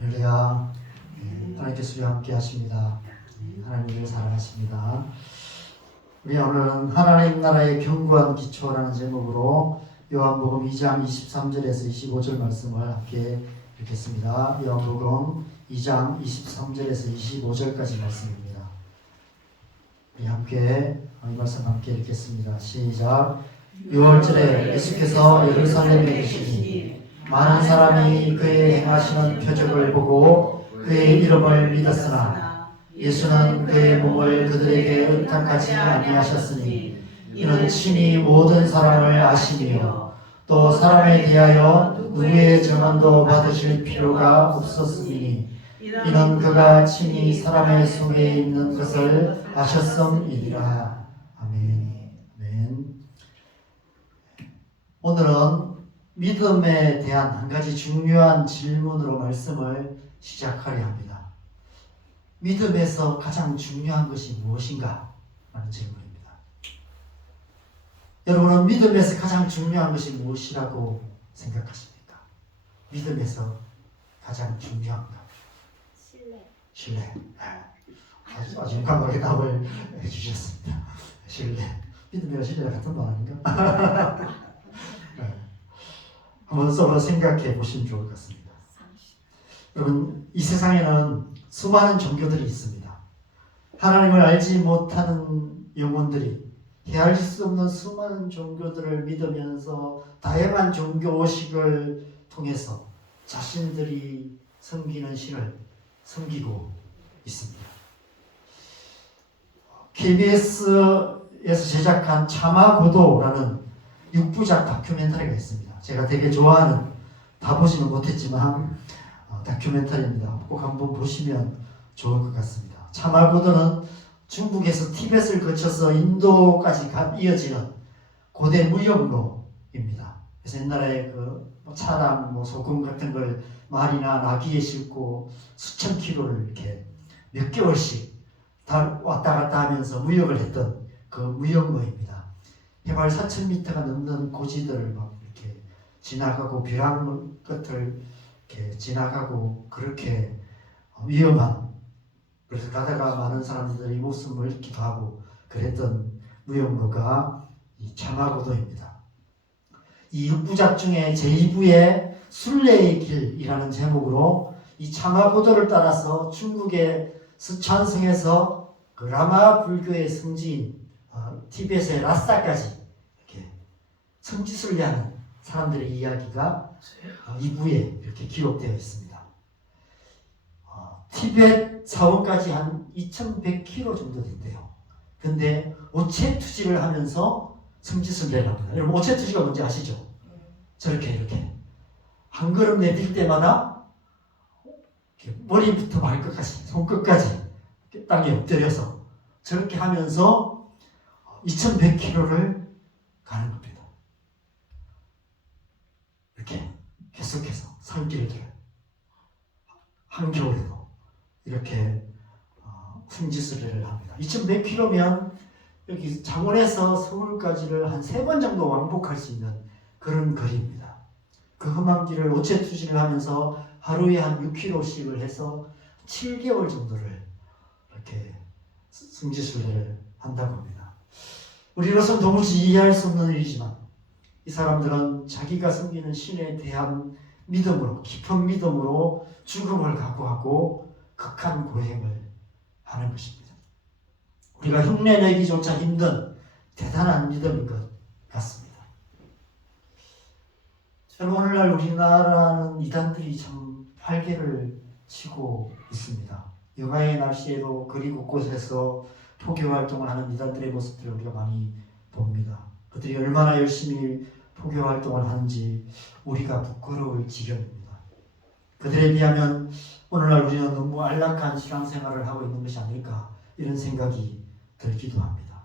할렐루야. 하나님께서 우리와 함께 하십니다. 하나님을 사랑하십니다. 우리 오늘은 하나님 나라의 견고한 기초라는 제목으로 요한복음 2장 23절에서 25절 말씀을 함께 읽겠습니다. 요한복음 2장 23절에서 25절까지 말씀입니다. 우리 함께 이 말씀 함께 읽겠습니다. 시작. 6월절에 예수께서 예루살렘에 계시니 많은 사람이 그의 행하시는 표적을 보고 그의 이름을 믿었으나 예수는 그의 몸을 그들에게 의탁하지 아니하셨으니 이는 친히 모든 사람을 아시며 또 사람에 대하여 누구의 증언도 받으실 필요가 없었으니 이는 그가 친히 사람의 속에 있는 것을 아셨음이니라. 아멘. 아멘. 오늘은 믿음에 대한 한 가지 중요한 질문으로 말씀을 시작하려 합니다. 믿음에서 가장 중요한 것이 무엇인가? 라는 질문입니다. 여러분은 믿음에서 가장 중요한 것이 무엇이라고 생각하십니까? 믿음에서 가장 중요한 것. 신뢰. 아주 용감하게 답을 해주셨습니다. 신뢰. 믿음이랑 신뢰가 같은 말 아닌가? 한번 서로 생각해 보시면 좋을 것 같습니다. 여러분, 이 세상에는 수많은 종교들이 있습니다. 하나님을 알지 못하는 영혼들이 헤아릴 수 없는 수많은 종교들을 믿으면서 다양한 종교의식을 통해서 자신들이 섬기는 신을 섬기고 있습니다. KBS에서 제작한 참화고도라는 6부작 다큐멘터리가 있습니다. 제가 되게 좋아하는, 다 보지는 못했지만 다큐멘터리입니다. 꼭 한번 보시면 좋을 것 같습니다. 참화고도는 중국에서 티벳을 거쳐서 인도까지 이어지는 고대 무역로입니다. 그래서 옛날에 차랑 소금 같은 걸 말이나 나귀에 싣고 수천 킬로를 이렇게 몇 개월씩 왔다 갔다 하면서 무역을 했던 그 무역로입니다. 해발 4,000m가 넘는 고지들을 막 이렇게 지나가고 벼랑 끝을 이렇게 지나가고 그렇게 위험한, 그래서 가다가 많은 사람들이 목숨을 잃기도 하고 그랬던 무역로가 이 참화고도입니다. 이 6부작 중에 제2부의 순례의 길이라는 제목으로 이 참화고도를 따라서 중국의 스촨성에서 그 라마 불교의 성지인 티벳의 라싸까지 이렇게 성지순례하는 사람들의 이야기가 2부에 이렇게 기록되어 있습니다. 티벳 사원까지 한 2100km 정도 된대요. 근데 오체투지를 하면서 성지순례를 합니다. 여러분, 오체투지가 뭔지 아시죠? 저렇게 이렇게 한 걸음 내딜 때마다 머리부터 발끝까지, 손끝까지 땅에 엎드려서 저렇게 하면서 2100km를 가는 겁니다. 이렇게 계속해서 산길들 한겨울에도 이렇게 성지순례를 합니다. 2100km면 여기 창원에서 서울까지를 한 3번 정도 왕복할 수 있는 그런 거리입니다. 그 험한 길을 오체투지를 하면서 하루에 한 6km씩을 해서 7개월 정도를 이렇게 성지순례를 한다고 합니다. 우리로서는 도무지 이해할 수 없는 일이지만 이 사람들은 자기가 섬기는 신에 대한 믿음으로, 깊은 믿음으로 죽음을 각오하고 극한 고행을 하는 것입니다. 우리가 흉내내기조차 힘든 대단한 믿음인 것 같습니다. 여러분, 오늘날 우리나라는 이단들이 참 활개를 치고 있습니다. 영하의 날씨에도 거리 곳곳에서 포교 활동을 하는 이단들의 모습들을 우리가 많이 봅니다. 그들이 얼마나 열심히 포교 활동을 하는지 우리가 부끄러울 지경입니다. 그들에 비하면 오늘날 우리는 너무 안락한 신앙생활을 하고 있는 것이 아닐까, 이런 생각이 들기도 합니다.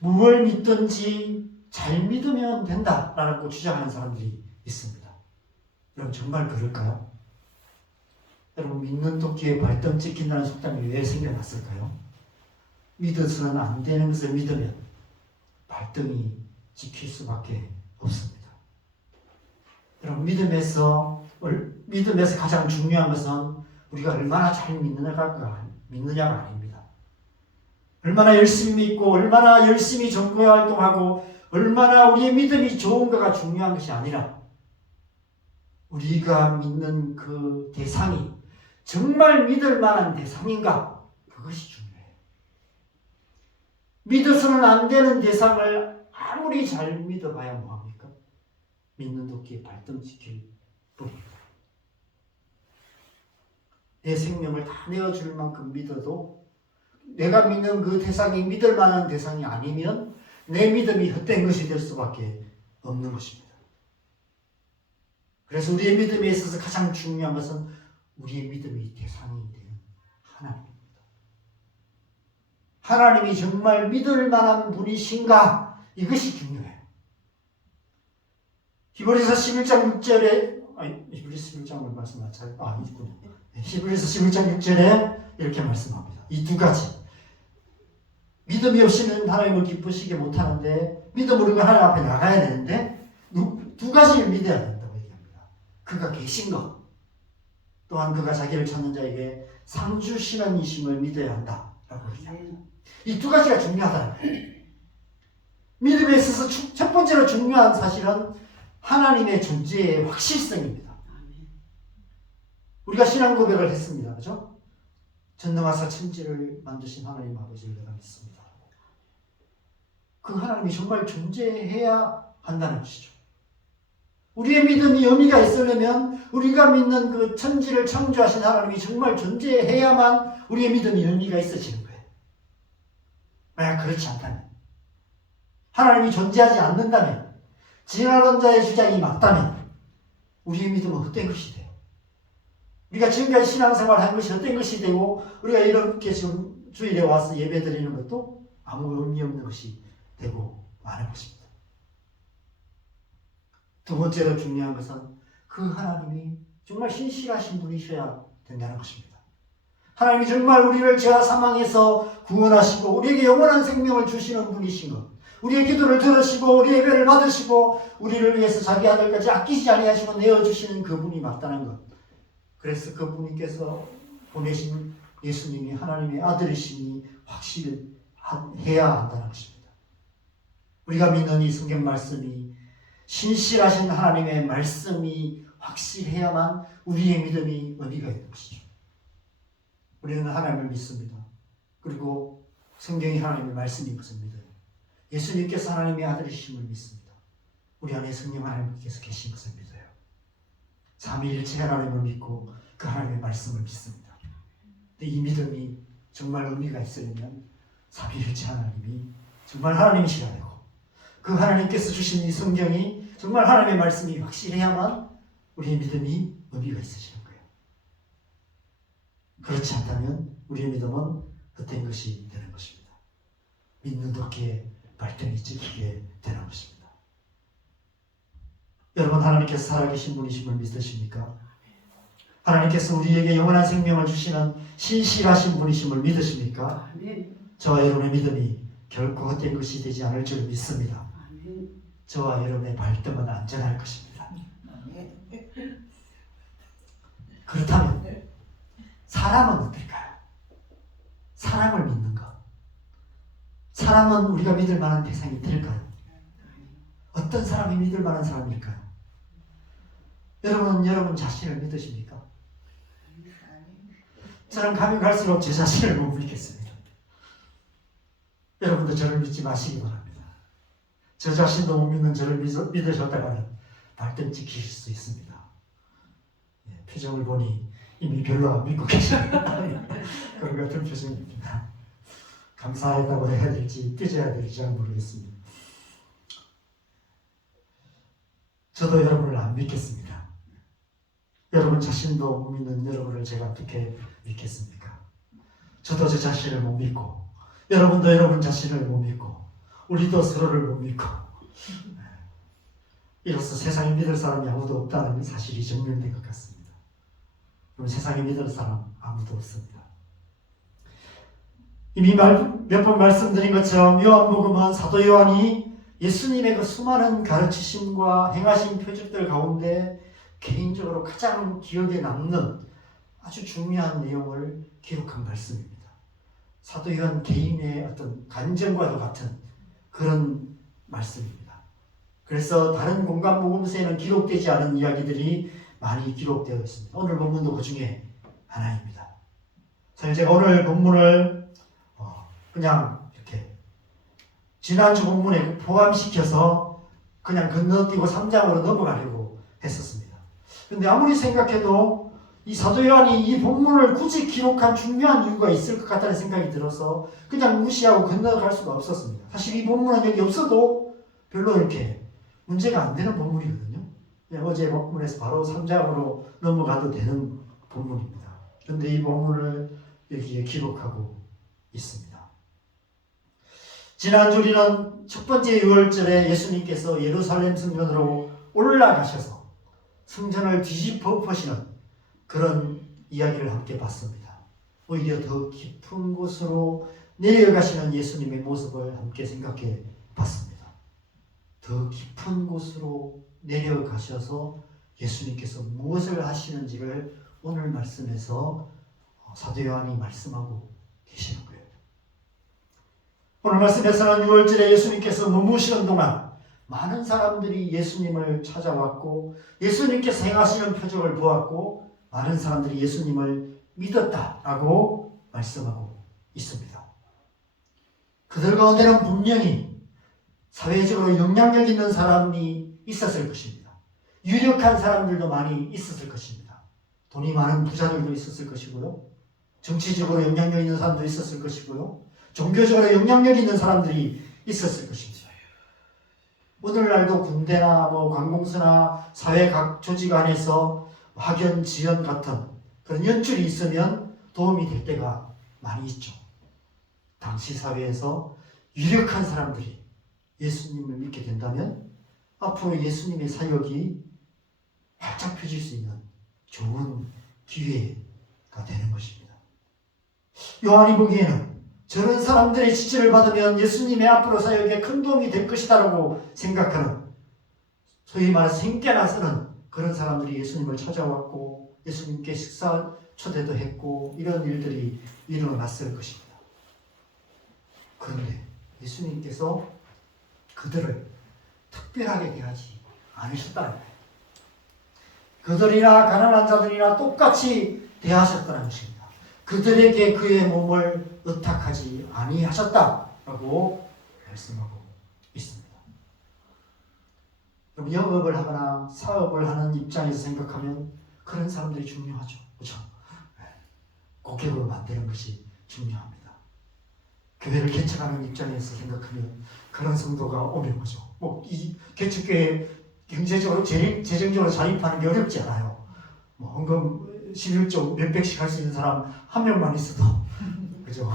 무엇을 믿든지 잘 믿으면 된다라고 주장하는 사람들이 있습니다. 여러분, 정말 그럴까요? 여러분, 믿는 도끼에 발등 찍힌다는 속담이 왜 생겨났을까요? 믿어서는 안 되는 것을 믿으면 발등이 찍힐 수밖에 없습니다. 여러분, 믿음에서 믿음에서 가장 중요한 것은 우리가 얼마나 잘 믿느냐가 아닙니다. 얼마나 열심히 믿고 얼마나 열심히 전도회 활동하고 얼마나 우리의 믿음이 좋은가가 중요한 것이 아니라 우리가 믿는 그 대상이 정말 믿을 만한 대상인가? 그것이 중요해요. 믿어서는 안 되는 대상을 아무리 잘 믿어봐야 뭐합니까? 믿는 도끼에 발등지킬 뿐입니다. 내 생명을 다 내어줄 만큼 믿어도 내가 믿는 그 대상이 믿을 만한 대상이 아니면 내 믿음이 헛된 것이 될 수밖에 없는 것입니다. 그래서 우리의 믿음에 있어서 가장 중요한 것은 우리의 믿음의 대상이 되는 하나님입니다. 하나님이 정말 믿을 만한 분이신가? 이것이 중요해요. 히브리서 11장 6절에 히브리서 11장을 말씀하죠. 있군요. 히브리서 11장 6절에 이렇게 말씀합니다. 이 두 가지. 믿음이 없이는 하나님을 기쁘시게 못하는데 믿음으로 하나님 앞에 나가야 되는데 두 가지를 믿어야 된다고 얘기합니다. 그가 계신 것, 또한 그가 자기를 찾는 자에게 상 주시는 이심을 믿어야 한다라고 얘기합니다. 이 두 가지가 중요하다. 믿음에 있어서 첫 번째로 중요한 사실은 하나님의 존재의 확실성입니다. 우리가 신앙 고백을 했습니다. 그죠? 전능하사 천지를 만드신 하나님 아버지를 내가 믿습니다. 그 하나님이 정말 존재해야 한다는 것이죠. 우리의 믿음이 의미가 있으려면 우리가 믿는 그 천지를 창조하신 하나님이 정말 존재해야만 우리의 믿음이 의미가 있어지는 거예요. 만약 그렇지 않다면, 하나님이 존재하지 않는다면, 진화론 자의 주장이 맞다면 우리의 믿음은 헛된 것이 돼요. 우리가 지금까지 신앙생활을 한 것이 헛된 것이 되고 우리가 이렇게 지금 주일에 와서 예배 드리는 것도 아무 의미 없는 것이 되고 마는 것입니다. 두 번째로 중요한 것은 그 하나님이 정말 신실하신 분이셔야 된다는 것입니다. 하나님이 정말 우리를 죄와 사망에서 구원하시고 우리에게 영원한 생명을 주시는 분이신 것, 우리의 기도를 들으시고 우리의 예배를 받으시고 우리를 위해서 자기 아들까지 아끼지 아니하시고 내어주시는 그분이 맞다는 것, 그래서 그분께서 보내신 예수님이 하나님의 아들이시니 확실해야 한다는 것입니다. 우리가 믿는 이 성경 말씀이 신실하신 하나님의 말씀이 확실해야만 우리의 믿음이 의미가 있는 것이죠. 우리는 하나님을 믿습니다. 그리고 성경이 하나님의 말씀인 것을 믿어요. 예수님께서 하나님의 아들이심을 믿습니다. 우리 안에 성령 하나님께서 계신 것을 믿어요. 삼위일체 하나님을 믿고 그 하나님의 말씀을 믿습니다. 근데 이 믿음이 정말 의미가 있으려면 삼위일체 하나님이 정말 하나님이시라 되고 그 하나님께서 주신 이 성경이 정말 하나님의 말씀이 확실해야만 우리의 믿음이 의미가 있으시는 거예요. 그렇지 않다면 우리의 믿음은 헛된 것이 되는 것입니다. 믿는 도끼에 발등이 찍히게 되는 것입니다. 여러분, 하나님께서 살아계신 분이심을 믿으십니까? 하나님께서 우리에게 영원한 생명을 주시는 신실하신 분이심을 믿으십니까? 저와 여러분의 믿음이 결코 헛된 것이 되지 않을 줄 믿습니다. 저와 여러분의 발등은 안전할 것입니다. 그렇다면 사람은 어떨까요? 사람을 믿는 것. 사람은 우리가 믿을 만한 대상이 될까요? 어떤 사람이 믿을 만한 사람일까요? 여러분은 여러분 자신을 믿으십니까? 저는 가면 갈수록 제 자신을 못 믿겠습니다. 여러분도 저를 믿지 마시기 바랍니다. 저 자신도 못 믿는 저를 믿으셨다가는 발등 찍히실 수 있습니다. 표정을 보니 이미 별로 안 믿고 계시는 그런 같은 표정입니다. 감사하다고 해야 될지 삐져야 될지 잘 모르겠습니다. 저도 여러분을 안 믿겠습니다. 여러분 자신도 못 믿는 여러분을 제가 어떻게 믿겠습니까? 저도 제 자신을 못 믿고 여러분도 여러분 자신을 못 믿고 우리도 서로를 못 믿고 이로써 세상에 믿을 사람이 아무도 없다는 사실이 증명된 것 같습니다. 그럼 세상에 믿을 사람 아무도 없습니다. 이미 몇 번 말씀드린 것처럼 요한복음은 사도 요한이 예수님의 그 수많은 가르치심과 행하신 표적들 가운데 개인적으로 가장 기억에 남는 아주 중요한 내용을 기록한 말씀입니다. 사도 요한 개인의 어떤 간증과도 같은 그런 말씀입니다. 그래서 다른 공간 복음서에는 기록되지 않은 이야기들이 많이 기록되어 있습니다. 오늘 본문도 그 중에 하나입니다. 그래서 제가 오늘 본문을 그냥 이렇게 지난주 본문에 포함시켜서 그냥 건너뛰고 3장으로 넘어가려고 했었습니다. 근데 아무리 생각해도 이 사도 요한이 이 본문을 굳이 기록한 중요한 이유가 있을 것 같다는 생각이 들어서 그냥 무시하고 건너갈 수가 없었습니다. 사실 이 본문은 여기 없어도 별로 이렇게 문제가 안 되는 본문이거든요. 어제 본문에서 바로 3장으로 넘어가도 되는 본문입니다. 그런데 이 본문을 여기에 기록하고 있습니다. 지난주 우리는 첫 번째 6월절에 예수님께서 예루살렘 성전으로 올라가셔서 성전을 뒤집어 엎으시는 그런 이야기를 함께 봤습니다. 오히려 더 깊은 곳으로 내려가시는 예수님의 모습을 함께 생각해 봤습니다. 더 깊은 곳으로 내려가셔서 예수님께서 무엇을 하시는지를 오늘 말씀에서 사도 요한이 말씀하고 계시는 거예요. 오늘 말씀에서는 6월절에 예수님께서 머무시는 동안 많은 사람들이 예수님을 찾아왔고 예수님께서 행하시는 표적을 보았고 많은 사람들이 예수님을 믿었다라고 말씀하고 있습니다. 그들 가운데는 분명히 사회적으로 영향력 있는 사람이 있었을 것입니다. 유력한 사람들도 많이 있었을 것입니다. 돈이 많은 부자들도 있었을 것이고요. 정치적으로 영향력 있는 사람도 있었을 것이고요. 종교적으로 영향력 있는 사람들이 있었을 것입니다. 오늘날도 군대나 관공서나 사회 각 조직 안에서 학연, 지연 같은 그런 연출이 있으면 도움이 될 때가 많이 있죠. 당시 사회에서 유력한 사람들이 예수님을 믿게 된다면 앞으로 예수님의 사역이 활짝 펴질 수 있는 좋은 기회가 되는 것입니다. 요한이 보기에는 저런 사람들의 지지를 받으면 예수님의 앞으로 사역에 큰 도움이 될 것이다라고 생각하는 소위 말해서 힘께나 쓰는 그런 사람들이 예수님을 찾아왔고 예수님께 식사 초대도 했고 이런 일들이 일어났을 것입니다. 그런데 예수님께서 그들을 특별하게 대하지 않으셨다는 거예요. 그들이나 가난한 자들이나 똑같이 대하셨다는 것입니다. 그들에게 그의 몸을 의탁하지 아니하셨다라고 말씀하고 있습니다. 그럼 영업을 하거나 사업을 하는 입장에서 생각하면 그런 사람들이 중요하죠. 그렇죠? 고객으로 만드는 것이 중요합니다. 교회를 개척하는 입장에서 생각하면 그런 성도가 오면 거죠. 이 개척교회 경제적으로, 재정적으로 자립하는 게 어렵지 않아요. 헌금 11조 몇백씩 할 수 있는 사람 한 명만 있어도, 그죠?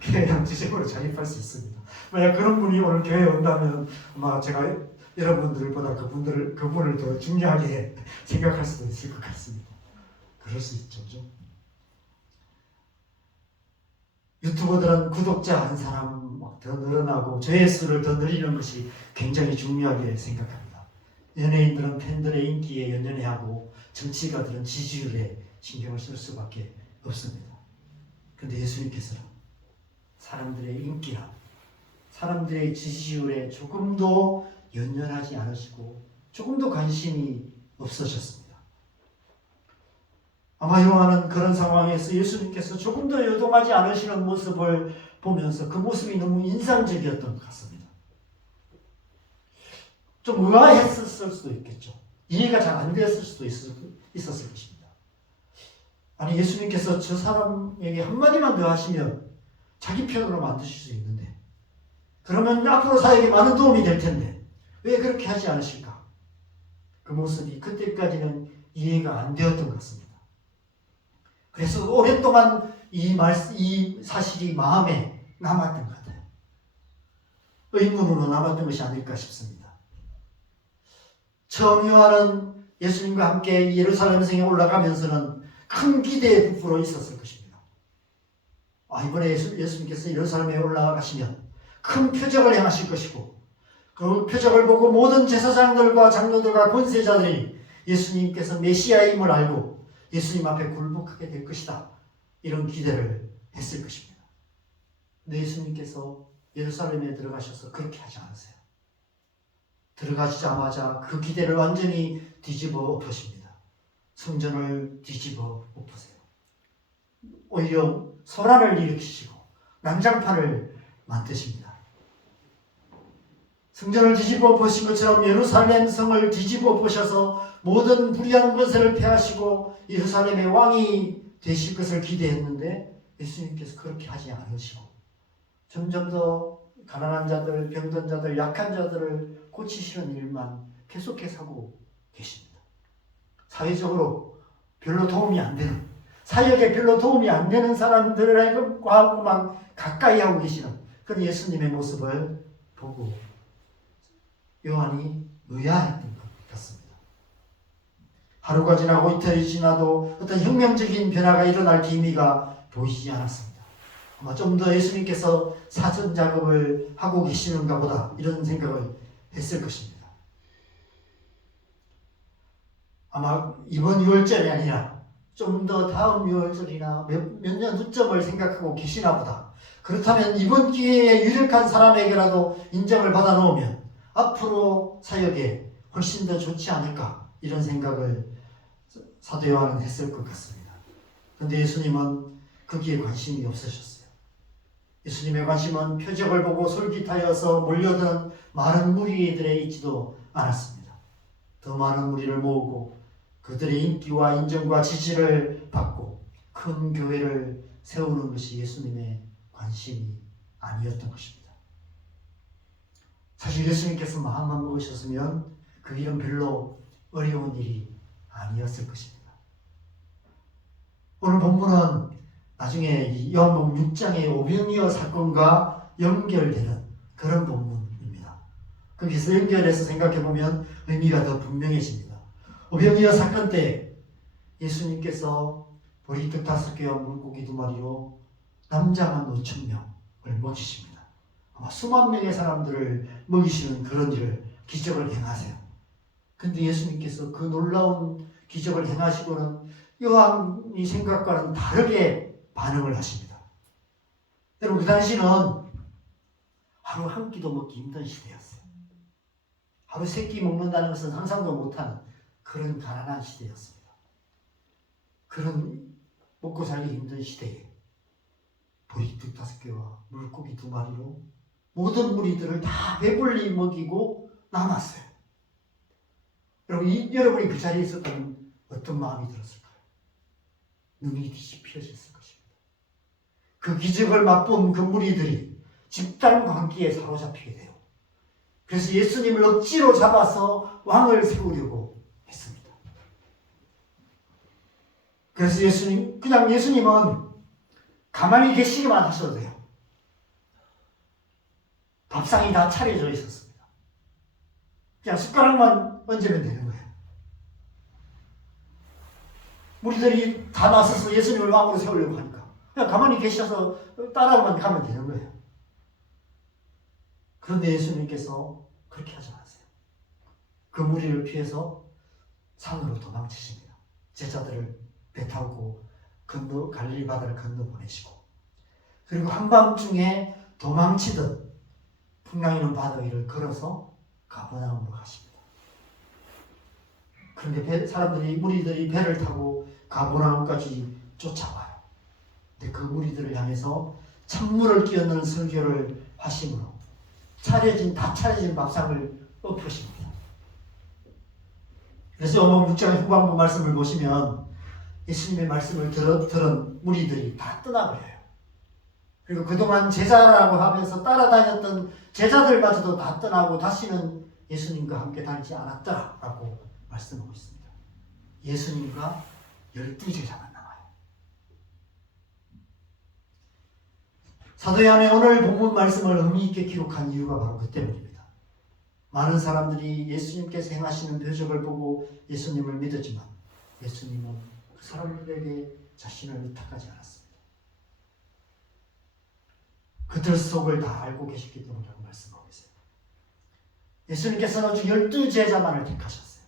교회 경제적으로 자립할 수 있습니다. 만약 그런 분이 오늘 교회에 온다면 아마 제가 여러분들보다 그분을 더 중요하게 생각할 수도 있을 것 같습니다. 그럴 수 있죠. 유튜버들은 구독자 한 사람 더 늘어나고 조회수를 더 늘리는 것이 굉장히 중요하게 생각합니다. 연예인들은 팬들의 인기에 연연해하고 정치가들은 지지율에 신경을 쓸 수밖에 없습니다. 그런데 예수님께서는 사람들의 인기나 사람들의 지지율에 조금도 연연하지 않으시고 조금도 관심이 없으셨습니다. 아마 요한은 그런 상황에서 예수님께서 조금 더 요동하지 않으시는 모습을 보면서 그 모습이 너무 인상적이었던 것 같습니다. 좀 의아했을 수도 있겠죠. 이해가 잘 안 되었을 수도 있었을 것입니다. 아니, 예수님께서 저 사람에게 한마디만 더 하시면 자기 편으로 만드실 수 있는데, 그러면 앞으로 사역에 많은 도움이 될 텐데 왜 그렇게 하지 않으실까? 그 모습이 그때까지는 이해가 안 되었던 것 같습니다. 그래서 오랫동안 이 사실이 마음에 남았던 것 같아요. 의문으로 남았던 것이 아닐까 싶습니다. 처음 요한은 예수님과 함께 예루살렘 성에 올라가면서는 큰 기대에 부풀어 있었을 것입니다. 이번에 예수님께서 예루살렘에 올라가시면 큰 표적을 행하실 것이고 그 표적을 보고 모든 제사장들과 장로들과 권세자들이 예수님께서 메시아임을 알고 예수님 앞에 굴복하게 될 것이다. 이런 기대를 했을 것입니다. 근데 예수님께서 예루살렘에 들어가셔서 그렇게 하지 않으세요. 들어가시자마자 그 기대를 완전히 뒤집어 엎으십니다. 성전을 뒤집어 엎으세요. 오히려 소란을 일으키시고 난장판을 만드십니다. 성전을 뒤집어 보신 것처럼 예루살렘 성을 뒤집어 보셔서 모든 불의한 것을 폐하시고 예루살렘의 왕이 되실 것을 기대했는데 예수님께서 그렇게 하지 않으시고 점점 더 가난한 자들, 병든 자들, 약한 자들을 고치시는 일만 계속해서 하고 계십니다. 사회적으로 별로 도움이 안 되는, 사역에 별로 도움이 안 되는 사람들하고만 가까이 하고 계시는 그런 예수님의 모습을 보고 요한이 의아했던 것 같습니다. 하루가 지나고 이틀이 지나도 어떤 혁명적인 변화가 일어날 기미가 보이지 않았습니다. 아마 좀 더 예수님께서 사전 작업을 하고 계시는가 보다 이런 생각을 했을 것입니다. 아마 이번 6월절이 아니라 좀 더 다음 6월절이나 몇 년 후점을 생각하고 계시나 보다. 그렇다면 이번 기회에 유력한 사람에게라도 인정을 받아 놓으면 앞으로 사역에 훨씬 더 좋지 않을까 이런 생각을 사도 요한은 했을 것 같습니다. 그런데 예수님은 거기에 관심이 없으셨어요. 예수님의 관심은 표적을 보고 솔깃하여서 몰려드는 많은 무리들에 있지도 않았습니다. 더 많은 무리를 모으고 그들의 인기와 인정과 지지를 받고 큰 교회를 세우는 것이 예수님의 관심이 아니었던 것입니다. 사실 예수님께서 마음만 먹으셨으면 그 일은 별로 어려운 일이 아니었을 것입니다. 오늘 본문은 나중에 요한복음 6장의 오병이어 사건과 연결되는 그런 본문입니다. 거기서 연결해서 생각해보면 의미가 더 분명해집니다. 오병이어 사건 때 예수님께서 보리떡 5개와 물고기 2마리로 남자만 5,000명을 먹이십니다. 아마 수만 명의 사람들을 먹이시는 그런 일을, 기적을 행하세요. 근데 예수님께서 그 놀라운 기적을 행하시고는 요한이 생각과는 다르게 반응을 하십니다. 여러분, 그 당시는 하루 한 끼도 먹기 힘든 시대였어요. 하루 3끼 먹는다는 것은 상상도 못하는 그런 가난한 시대였습니다. 그런 먹고 살기 힘든 시대에 보리떡 5개와 물고기 2마리로 모든 무리들을 다 배불리 먹이고 남았어요. 여러분이 그 자리에 있었다면 어떤 마음이 들었을까요? 눈이 뒤집혀졌을 것입니다. 그 기적을 맛본 그 무리들이 집단 광기에 사로잡히게 돼요. 그래서 예수님을 억지로 잡아서 왕을 세우려고 했습니다. 그래서 예수님은 가만히 계시기만 하셔도 돼요. 밥상이 다 차려져 있었습니다. 그냥 숟가락만 얹으면 되는 거예요. 무리들이 다 나서서 예수님을 왕으로 세우려고 하니까 그냥 가만히 계셔서 따라만 가면 되는 거예요. 그런데 예수님께서 그렇게 하지 않았어요. 그 무리를 피해서 산으로 도망치십니다. 제자들을 배 타고 갈릴리 바다를 건너 보내시고, 그리고 한밤중에 도망치듯 풍랑이는 바다 위를 걸어서 가버나움으로 가십니다. 그런데 무리들이 배를 타고 가버나움까지 쫓아와요. 근데 그 무리들을 향해서 찬물을 끼얹는 설교를 하심으로 다 차려진 밥상을 엎으십니다. 그래서 요한복음 6장 후반부 말씀을 보시면 예수님의 말씀을 들은 무리들이 다 떠나버려요. 그리고 그동안 제자라고 하면서 따라다녔던 제자들마저도 다 떠나고 다시는 예수님과 함께 다니지 않았다라고 말씀하고 있습니다. 예수님과 12제자만 남아요. 사도 요한의 오늘 본문 말씀을 의미 있게 기록한 이유가 바로 그 때문입니다. 많은 사람들이 예수님께서 행하시는 표적을 보고 예수님을 믿었지만 예수님은 그 사람들에게 자신을 의탁하지 않았습니다. 그들 속을 다 알고 계셨기 때문이라고 말씀하고 있어요. 예수님께서는 오직 12제자만을 택하셨어요.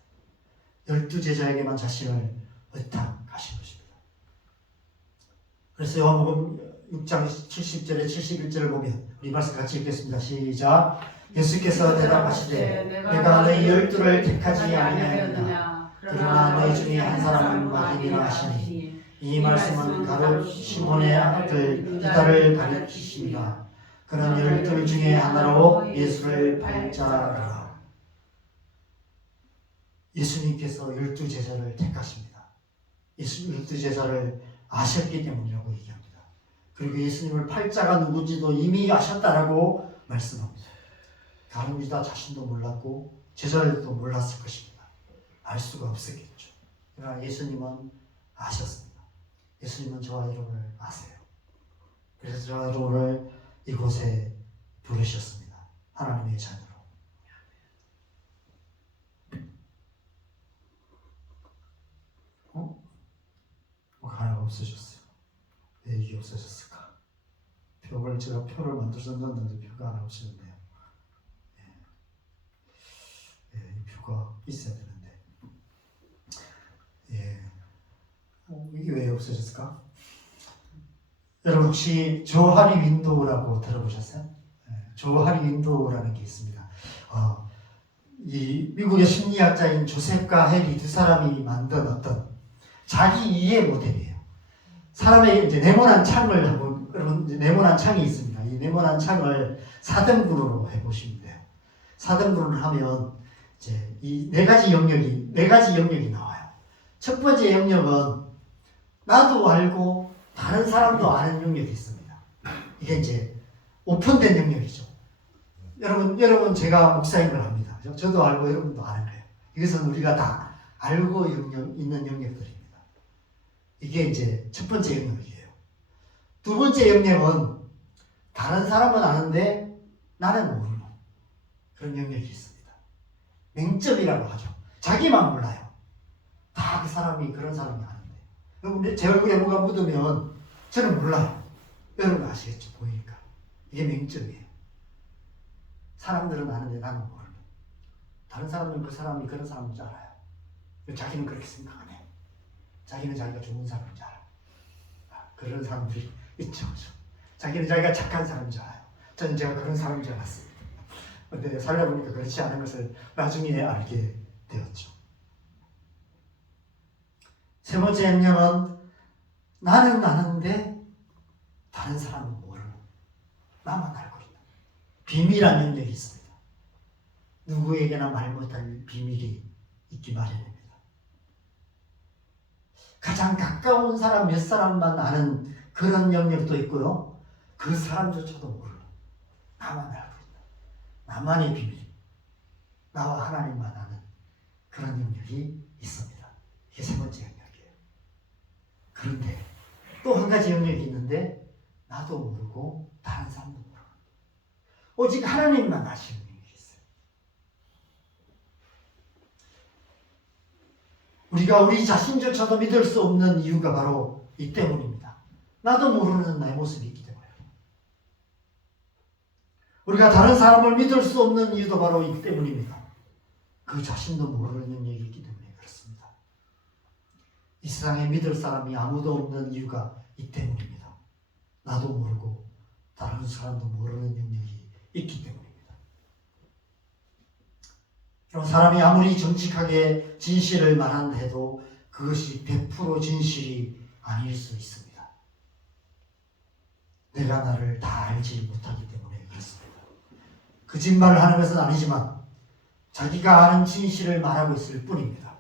12 제자에게만 자신을 의탁하신 것입니다. 그래서 요한복음 6장 70절에 71절을 보면 우리 말씀 같이 읽겠습니다. 시작. 예수께서 대답하시되 내가 너희 12를 택하지 아니하였느냐 그러나 너희 중에 한 사람은 마귀니라 하시니 이 말씀은 가룟 시몬의 아들 유다를 가리키시니라. 그는 12 중에 하나로 예수를 팔자라. 예수님께서 12 제자를 택하십니다. 12 제자를 아셨기 때문이라고 얘기합니다. 그리고 예수님을 팔자가 누군지도 이미 아셨다라고 말씀합니다. 가룟 유다 자신도 몰랐고 제자들도 몰랐을 것입니다. 알 수가 없었겠죠. 그러나 예수님은 아셨습니다. 예수님은 저와 여러분을 아세요. 그래서 저와 여러분을 이곳에 부르셨습니다. 하나님의 자녀로. 뭐가 하나가 없어졌어요. 왜 이게 없어졌을까? 제가 표를 만들어서 넣었는데 표가 하나 없어졌네요. 이 표가 있어야 되는데. 이게 왜 없어졌을까? 여러분 혹시 조하리 윈도우라고 들어보셨어요? 조하리 윈도우라는 게 있습니다. 이 미국의 심리학자인 조셉과 해리 두 사람이 만든 어떤 자기 이해 모델이에요. 사람의 이제 네모난 창을 한번, 여러분 이제 네모난 창이 있습니다. 이 네모난 창을 4등분으로 해보시면 돼요. 4등분을 하면 이제 이 네 가지 영역이 나와요. 첫 번째 영역은 나도 알고 다른 사람도 아는 영역이 있습니다. 이게 이제 오픈된 영역이죠. 여러분 제가 목사인 걸 압니다. 저도 알고 여러분도 아는 거예요. 이것은 우리가 다 알고 있는 영역들입니다. 이게 이제 첫 번째 영역이에요. 두 번째 영역은 다른 사람은 아는데 나는 모르는 그런 영역이 있습니다. 맹점이라고 하죠. 자기만 몰라요. 다 그 사람이 그런 사람이 아는데. 여러분 제 얼굴에 뭐가 묻으면 저는 몰라요. 여러분 아시겠죠? 보이니까. 이게 맹점이에요. 사람들은 아는데 나는 모르는. 다른 사람은 그 사람이 그런 사람인 줄 알아요. 자기는 그렇게 생각 안 해요. 자기는 자기가 좋은 사람인 줄 알아요. 그런 사람들이 있죠. 자기는 자기가 착한 사람인 줄 알아요. 저는 제가 그런 사람인 줄 알았습니다. 근데 살다 보니까 그렇지 않은 것을 나중에 알게 되었죠. 세 번째 영역은 나는 아는데 다른 사람은 모르는, 나만 알고 있는 비밀한 영역이 있습니다. 누구에게나 말 못할 비밀이 있기 마련입니다. 가장 가까운 사람 몇 사람만 아는 그런 영역도 있고요. 그 사람조차도 모르는, 나만 알고 있는, 나만의 비밀, 나와 하나님만 아는 그런 영역이 있습니다. 이게 세 번째 영역이에요. 그런데 또 한 가지 영역이 있는데 나도 모르고 다른 사람도 모르는, 오직 하나님만 아시는 영역이 있어요. 우리가 우리 자신조차도 믿을 수 없는 이유가 바로 이 때문입니다. 나도 모르는 나의 모습이 있기 때문에. 우리가 다른 사람을 믿을 수 없는 이유도 바로 이 때문입니다. 그 자신도 모르는 영역이 있기 때문에 그렇습니다. 이 세상에 믿을 사람이 아무도 없는 이유가 이 때문입니다. 나도 모르고 다른 사람도 모르는 영역이 있기 때문입니다. 사람이 아무리 정직하게 진실을 말한다 해도 그것이 100% 진실이 아닐 수 있습니다. 내가 나를 다 알지 못하기 때문에 그렇습니다. 거짓말을 하는 것은 아니지만 자기가 아는 진실을 말하고 있을 뿐입니다.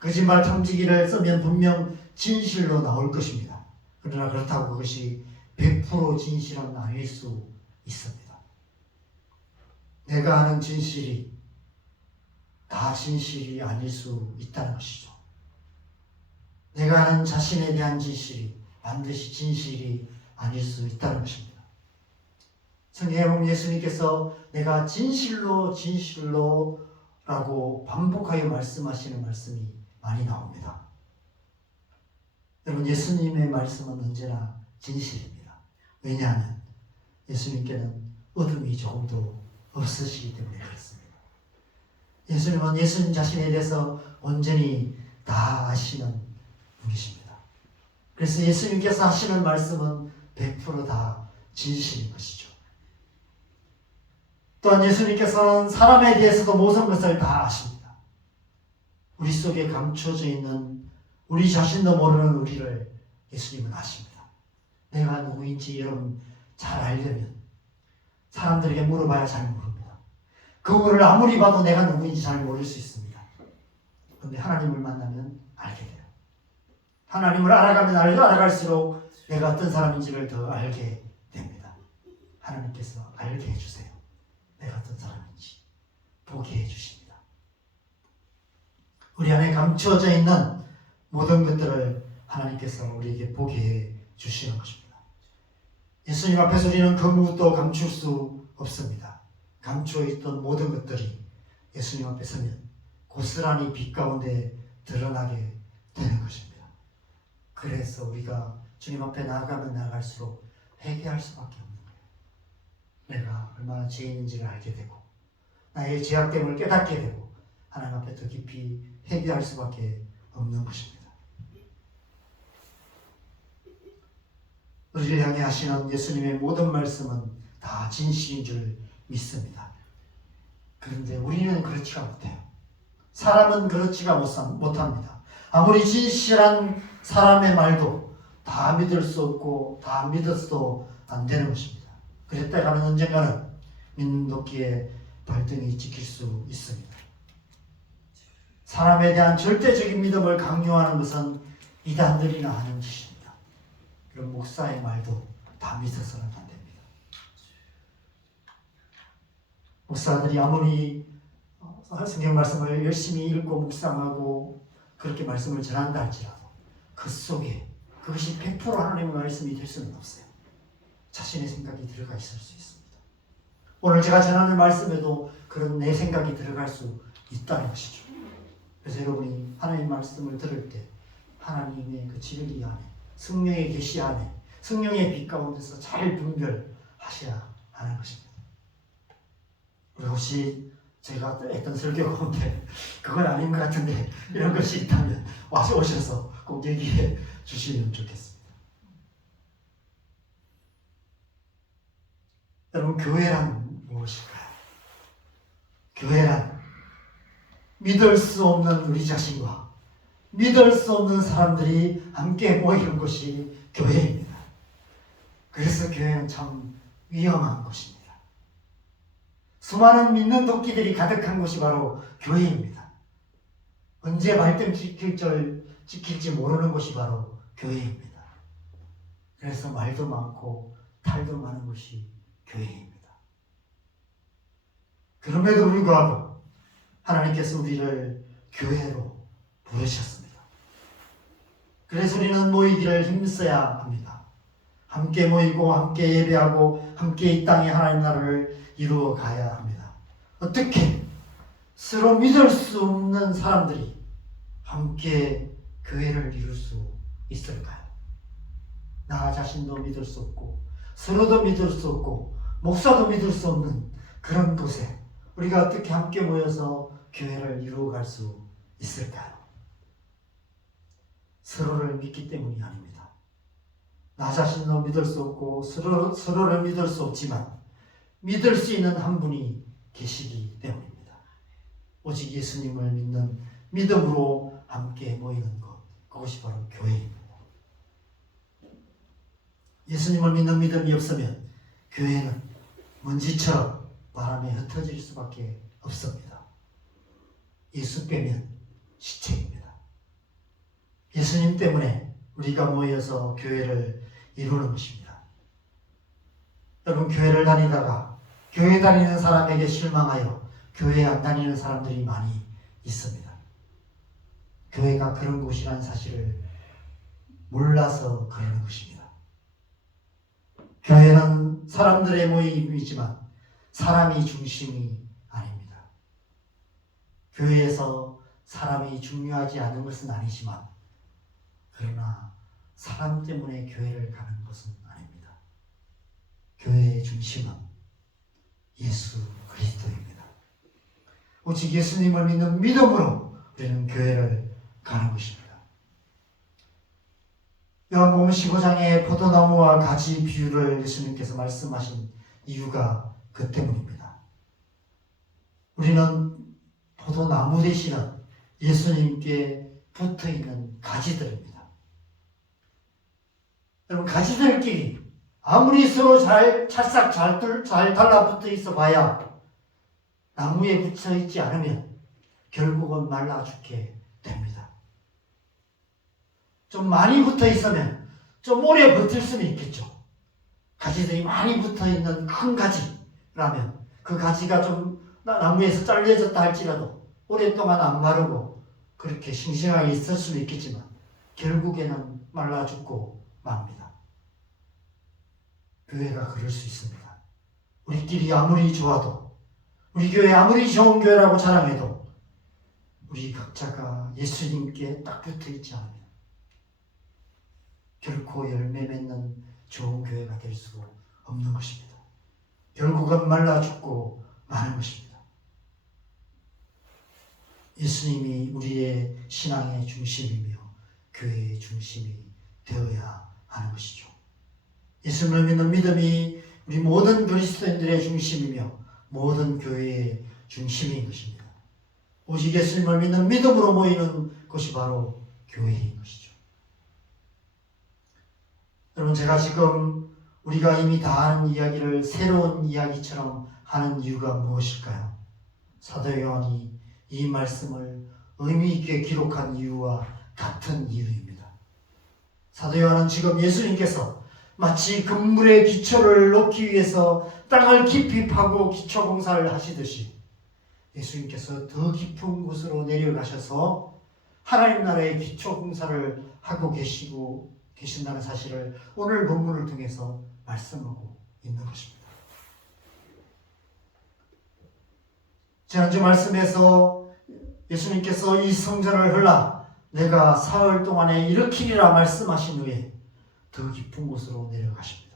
거짓말 탐지기를 쓰면 분명 진실로 나올 것입니다. 그러나 그렇다고 그것이 100% 진실은 아닐 수 있습니다. 내가 아는 진실이 다 진실이 아닐 수 있다는 것이죠. 내가 아는 자신에 대한 진실이 반드시 진실이 아닐 수 있다는 것입니다. 성경에 보면 예수님께서 내가 진실로 라고 반복하여 말씀하시는 말씀이 많이 나옵니다. 여러분 예수님의 말씀은 언제나 진실입니다. 왜냐하면 예수님께는 어둠이 조금도 없으시기 때문에 그렇습니다. 예수님은 예수님 자신에 대해서 온전히 다 아시는 분이십니다. 그래서 예수님께서 하시는 말씀은 100%다 진실인 것이죠. 또한 예수님께서는 사람에 대해서도 모든 것을 다 아십니다. 우리 속에 감춰져 있는 우리 자신도 모르는 우리를 예수님은 아십니다. 내가 누구인지 여러분 잘 알려면 사람들에게 물어봐야 잘 모릅니다. 그분을 아무리 봐도 내가 누구인지 잘 모를 수 있습니다. 그런데 하나님을 만나면 알게 돼요. 하나님을 알아가면 알아갈수록 내가 어떤 사람인지를 더 알게 됩니다. 하나님께서 알게 해주세요. 내가 어떤 사람인지 보게 해주십니다. 우리 안에 감추어져 있는 모든 것들을 하나님께서 우리에게 보게 해주시는 것입니다. 예수님 앞에서 우리는 그 무엇도 감출 수 없습니다. 감추어 있던 모든 것들이 예수님 앞에 서면 고스란히 빛 가운데 드러나게 되는 것입니다. 그래서 우리가 주님 앞에 나아가면 나아갈수록 회개할 수밖에 없는 거예요. 내가 얼마나 죄인인지를 알게 되고 나의 죄악됨을 깨닫게 되고 하나님 앞에 더 깊이 회개할 수밖에 없는 것입니다. 우리를 향해 하시는 예수님의 모든 말씀은 다 진실인 줄 믿습니다. 그런데 우리는 그렇지가 못해요. 사람은 그렇지가 못합니다. 아무리 진실한 사람의 말도 다 믿을 수 없고 다 믿어서도 안 되는 것입니다. 그랬다가는 언젠가는 믿는 도끼에 발등이 찍힐 수 있습니다. 사람에 대한 절대적인 믿음을 강요하는 것은 이단들이나 하는 짓입니다. 그런 목사의 말도 다 믿어서는 안 됩니다. 목사들이 아무리 성경 말씀을 열심히 읽고 묵상하고 그렇게 말씀을 전한다 할지라도 그 속에 그것이 100% 하나님의 말씀이 될 수는 없어요. 자신의 생각이 들어가 있을 수 있습니다. 오늘 제가 전하는 말씀에도 그런 내 생각이 들어갈 수 있다는 것이죠. 그래서 여러분이 하나님의 말씀을 들을 때 하나님의 그 진리 안에 성령의 계시 안에 성령의 빛 가운데서 잘 분별하셔야 하는 것입니다. 우리 혹시 제가 했던 설교 가운데 그건 아닌 것 같은데 이런 것이 있다면 와서 오셔서 꼭 얘기해 주시면 좋겠습니다. 여러분, 교회란 무엇일까요? 교회란 믿을 수 없는 우리 자신과 믿을 수 없는 사람들이 함께 모이는 곳이 교회입니다. 그래서 교회는 참 위험한 곳입니다. 수많은 믿는 도끼들이 가득한 곳이 바로 교회입니다. 언제 발등 찍힐지 모르는 곳이 바로 교회입니다. 그래서 말도 많고 탈도 많은 곳이 교회입니다. 그럼에도 불구하고 하나님께서 우리를 교회로 부르셨습니다. 그래서 우리는 모이기를 힘써야 합니다. 함께 모이고 함께 예배하고 함께 이 땅에 하나님 나라를 이루어 가야 합니다. 어떻게 서로 믿을 수 없는 사람들이 함께 교회를 이룰 수 있을까요? 나 자신도 믿을 수 없고 서로도 믿을 수 없고 목사도 믿을 수 없는 그런 곳에 우리가 어떻게 함께 모여서 교회를 이루어 갈 수 있을까요? 서로를 믿기 때문이 아닙니다. 나 자신도 믿을 수 없고 서로를 믿을 수 없지만 믿을 수 있는 한 분이 계시기 때문입니다. 오직 예수님을 믿는 믿음으로 함께 모이는 것, 그것이 바로 교회입니다. 예수님을 믿는 믿음이 없으면 교회는 먼지처럼 바람에 흩어질 수밖에 없습니다. 예수 빼면 시체입니다. 예수님 때문에 우리가 모여서 교회를 이루는 것입니다. 여러분, 교회를 다니다가 교회 다니는 사람에게 실망하여 교회 안 다니는 사람들이 많이 있습니다. 교회가 그런 곳이라는 사실을 몰라서 그러는 것입니다. 교회는 사람들의 모임이지만 사람이 중심이 아닙니다. 교회에서 사람이 중요하지 않은 것은 아니지만 그러나 사람 때문에 교회를 가는 것은 아닙니다. 교회의 중심은 예수 그리스도입니다. 오직 예수님을 믿는 믿음으로 우리는 교회를 가는 것입니다. 요한복음 15장의 포도나무와 가지 비유를 예수님께서 말씀하신 이유가 그 때문입니다. 우리는 포도나무 되시는 예수님께 붙어있는 가지들입니다. 여러분, 가지들끼리 아무리 서로 찰싹 잘 달라붙어 있어 봐야 나무에 붙어 있지 않으면 결국은 말라 죽게 됩니다. 좀 많이 붙어 있으면 좀 오래 버틸 수는 있겠죠. 가지들이 많이 붙어 있는 큰 가지라면 그 가지가 좀 나무에서 잘려졌다 할지라도 오랫동안 안 마르고 그렇게 싱싱하게 있을 수는 있겠지만 결국에는 말라 죽고 맙니다. 교회가 그럴 수 있습니다. 우리끼리 아무리 좋아도, 우리 교회 아무리 좋은 교회라고 자랑해도 우리 각자가 예수님께 딱 붙어 있지 않으면 결코 열매 맺는 좋은 교회가 될 수 없는 것입니다. 결국은 말라 죽고 마는 것입니다. 예수님이 우리의 신앙의 중심이며 교회의 중심이 되어야 하는 것이죠. 예수님을 믿는 믿음이 우리 모든 그리스도인들의 중심이며 모든 교회의 중심인 것입니다. 오직 예수님을 믿는 믿음으로 모이는 것이 바로 교회인 것이죠. 여러분, 제가 지금 우리가 이미 다 아는 이야기를 새로운 이야기처럼 하는 이유가 무엇일까요? 사도 요한이 이 말씀을 의미 있게 기록한 이유와 같은 이유입니다. 사도 요한은 지금 예수님께서 마치 그물의 기초를 놓기 위해서 땅을 깊이 파고 기초 공사를 하시듯이 예수님께서 더 깊은 곳으로 내려가셔서 하나님 나라의 기초 공사를 하고 계신다는 사실을 오늘 본문을 통해서 말씀하고 있는 것입니다. 지난주 말씀에서 예수님께서 이 성전을 흘러 내가 사흘 동안에 일으키리라 말씀하신 후에 더 깊은 곳으로 내려가십니다.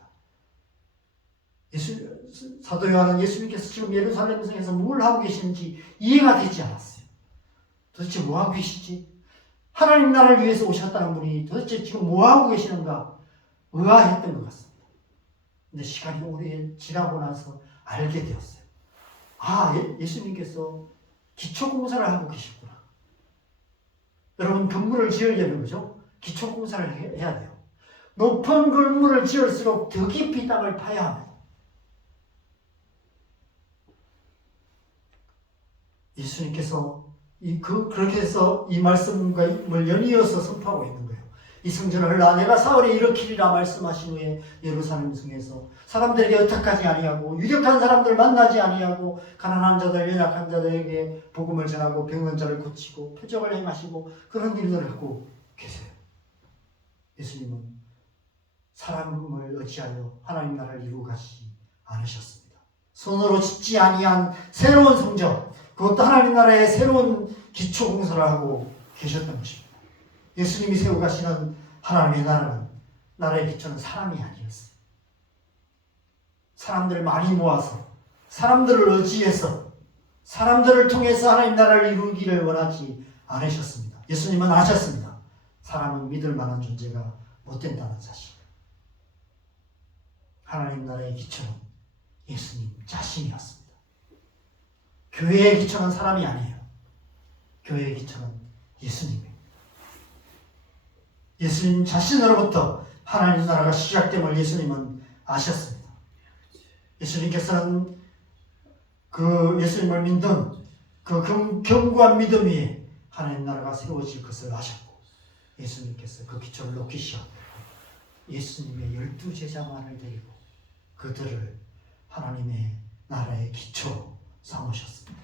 사도 요한은 예수님께서 지금 예루살렘 성에서 뭘 하고 계시는지 이해가 되지 않았어요. 도대체 뭐 하고 계시지? 하나님 나라를 위해서 오셨다는 분이 도대체 지금 뭐 하고 계시는가 의아했던 것 같습니다. 근데 시간이 오래 지나고 나서 알게 되었어요. 예수님께서 기초공사를 하고 계시구나. 여러분, 건물을 지으려면 그죠? 기초공사를 해야 돼요. 높은 건물을 지을수록 더 깊이 땅을 파야 합니다. 예수님께서 그렇게 해서 이 말씀을 연이어서 선포하고 있는 거예요. 이 성전을 흘러 내가 사흘에 일으키리라 말씀하신 후에 예루살렘 성에서 사람들에게 의탁하지 아니하고 유력한 사람들 만나지 아니하고 가난한 자들 연약한 자들에게 복음을 전하고 병든 자를 고치고 표적을 행하시고 그런 일들을 하고 계세요. 예수님은 사람을 의지하여 하나님 나라를 이루어 가시지 않으셨습니다. 손으로 짓지 아니한 새로운 성전, 그것도 하나님 나라의 새로운 기초 공사를 하고 계셨던 것입니다. 예수님이 세워 가시는 하나님의 나라의 기초는 사람이 아니었어요. 사람들을 많이 모아서 사람들을 의지해서 사람들을 통해서 하나님 나라를 이루기를 원하지 않으셨습니다. 예수님은 아셨습니다. 사람은 믿을 만한 존재가 못 된다는 사실. 하나님 나라의 기초는 예수님 자신이었습니다. 교회의 기초는 사람이 아니에요. 교회의 기초는 예수님입니다. 예수님 자신으로부터 하나님 나라가 시작됨을 예수님은 아셨습니다. 예수님께서는 그 예수님을 믿는 그 견고한 믿음 위에 하나님 나라가 세워질 것을 아셨고 예수님께서 그 기초를 놓기 시작하고 예수님의 12제자만을 데리고 그들을 하나님의 나라의 기초로 삼으셨습니다.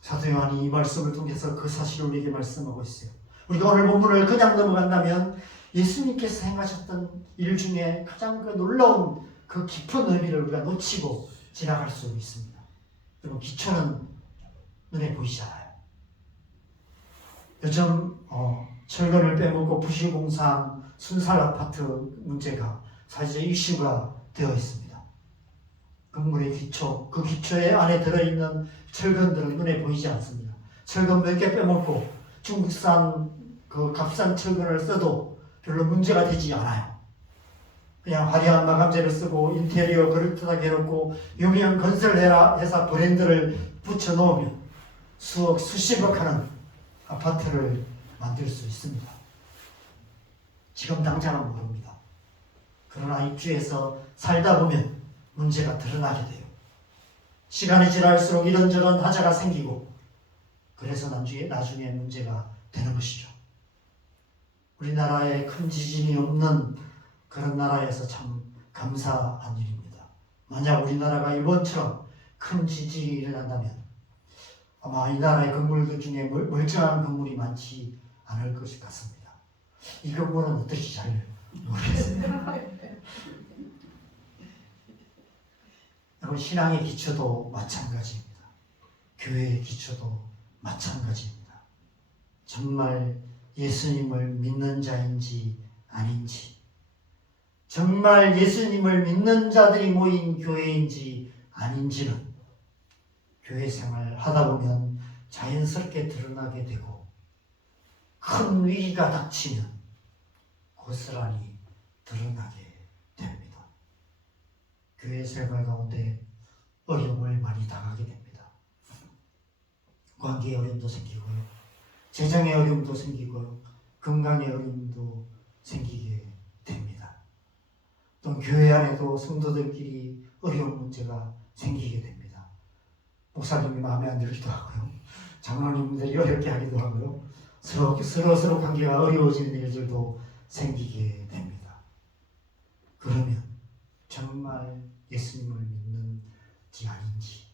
사도 요한이 이 말씀을 통해서 그 사실을 우리에게 말씀하고 있어요. 우리가 오늘 본문을 그냥 넘어간다면 예수님께서 행하셨던 일 중에 가장 놀라운 그 깊은 의미를 우리가 놓치고 지나갈 수 있습니다. 여러분, 기초는 눈에 보이잖아요. 요즘 철근을 빼먹고 부실공사한 순살 아파트 문제가 사실 이슈가 되어 있습니다. 건물의 기초, 그 기초의 안에 들어있는 철근들은 눈에 보이지 않습니다. 철근 몇 개 빼먹고 중국산 그 값싼 철근을 써도 별로 문제가 되지 않아요. 그냥 화려한 마감재를 쓰고 인테리어 그럴듯하게 해놓고 유명 건설회사 브랜드를 붙여놓으면 수억 수십억 하는 아파트를 만들 수 있습니다. 지금 당장은 모릅니다. 그러나 입주해서 살다 보면 문제가 드러나게 돼요. 시간이 지날수록 이런저런 하자가 생기고 그래서 나중에 문제가 되는 것이죠. 우리나라에 큰 지진이 없는 그런 나라에서 참 감사한 일입니다. 만약 우리나라가 일본처럼 큰 지진이 일어난다면 아마 이 나라의 건물들 중에 멀쩡한 건물이 많지 않을 것 같습니다. 이 건물은 어떨지 잘 모르겠습니다. 여러분, 신앙의 기초도 마찬가지입니다. 교회의 기초도 마찬가지입니다. 정말 예수님을 믿는 자인지 아닌지, 정말 예수님을 믿는 자들이 모인 교회인지 아닌지는 교회 생활 하다 보면 자연스럽게 드러나게 되고 큰 위기가 닥치면 고스란히 드러나게 됩니다. 교회 생활 가운데 어려움을 많이 당하게 됩니다. 관계의 어려움도 생기고요. 재정의 어려움도 생기고요. 건강의 어려움도 생기게 됩니다. 또 교회 안에도 성도들끼리 어려운 문제가 생기게 됩니다. 목사님이 마음에 안 들기도 하고요. 장로님들이 어렵게 하기도 하고요. 서로 관계가 어려워지는 일들도 생기게 됩니다. 그러면 정말 예수님을 믿는지 아닌지,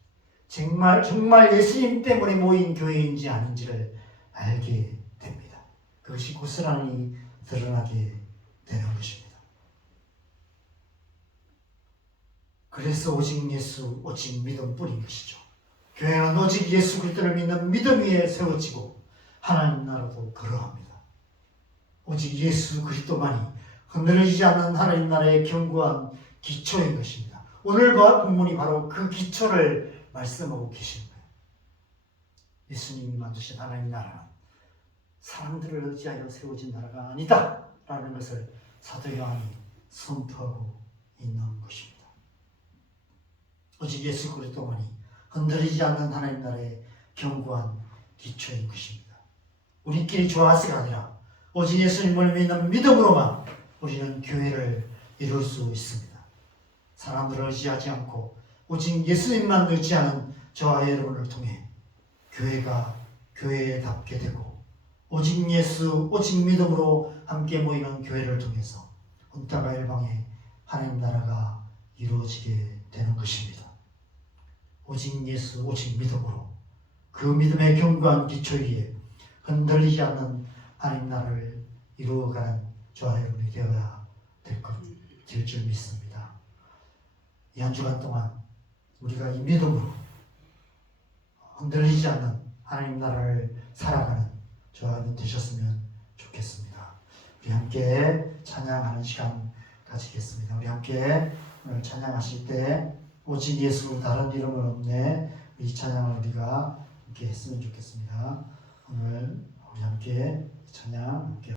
정말 예수님 때문에 모인 교회인지 아닌지를 알게 됩니다. 그것이 고스란히 드러나게 되는 것입니다. 그래서 오직 예수, 오직 믿음뿐인 것이죠. 교회는 오직 예수 그리스도를 믿는 믿음 위에 세워지고 하나님 나라도 그러합니다. 오직 예수 그리스도만이 흔들리지 않는 하나님 나라의 견고한 기초인 것입니다. 오늘 본문이 바로 그 기초를 말씀하고 계시는 거예요. 예수님이 만드신 하나님 나라는 사람들을 의지하여 세워진 나라가 아니다 라는 것을 사도 요한이 선포하고 있는 것입니다. 오직 예수 그리스도만이 흔들리지 않는 하나님 나라의 견고한 기초인 것입니다. 우리끼리 좋아서가 아니라 오직 예수님을 믿는 믿음으로만 우리는 교회를 이룰 수 있습니다. 사람들을 의지하지 않고 오직 예수님만 의지하는 저와 여러분을 통해 교회가 교회답게 되고 오직 예수, 오직 믿음으로 함께 모이는 교회를 통해서 온 땅과 일방에 하나님 나라가 이루어지게 되는 것입니다. 오직 예수, 오직 믿음으로 그 믿음의 견고한 기초 위에 흔들리지 않는 하나님 나라를 이루어가는 저와 여러분이 되어야 될 줄 믿습니다. 이 한 주간 동안 우리가 이 믿음으로 흔들리지 않는 하나님 나라를 살아가는 저와 여러분 되셨으면 좋겠습니다. 우리 함께 찬양하는 시간 가지겠습니다. 우리 함께 오늘 찬양하실 때 오직 예수 다른 이름은 없네, 이 찬양을 우리가 함께 했으면 좋겠습니다. 오늘 우리 함께 찬양 함께